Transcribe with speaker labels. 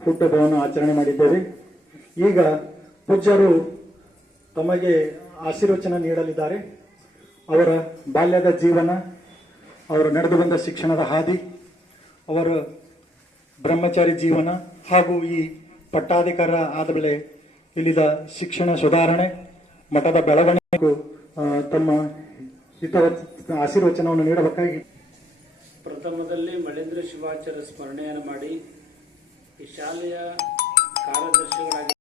Speaker 1: ಹುಟ್ಟುಹಬ್ಬವನ್ನು ಆಚರಣೆ ಮಾಡಿದ್ದೇವೆ. ಈಗ ಪೂಜ್ಯರು ತಮಗೆ ಆಶೀರ್ವಚನ ನೀಡಲಿದ್ದಾರೆ. ಅವರ ಬಾಲ್ಯದ ಜೀವನ, ಅವರು ನಡೆದು ಬಂದ ಶಿಕ್ಷಣದ ಹಾದಿ, ಅವರ ಬ್ರಹ್ಮಚಾರಿ ಜೀವನ ಹಾಗೂ ಈ ಪಟ್ಟಾಧಿಕಾರ ಆದ ಮೇಲೆ ಇಲ್ಲಿದ ಶಿಕ್ಷಣ ಸುಧಾರಣೆ, ಮಠದ ಬೆಳವಣಿಗೆ ತಮ್ಮ ಹಿತ ಆಶೀರ್ವಚನವನ್ನು ನೀಡಬೇಕಾಗಿ.
Speaker 2: ಪ್ರಥಮದಲ್ಲಿ ಮಳೇಂದ್ರ ಶಿವಾಚಾರ್ಯ ಸ್ಮರಣೆಯನ್ನು ಮಾಡಿ ಈ ಶಾಲೆಯ ಕಾರ್ಯದರ್ಶಿಗಳಾಗಿ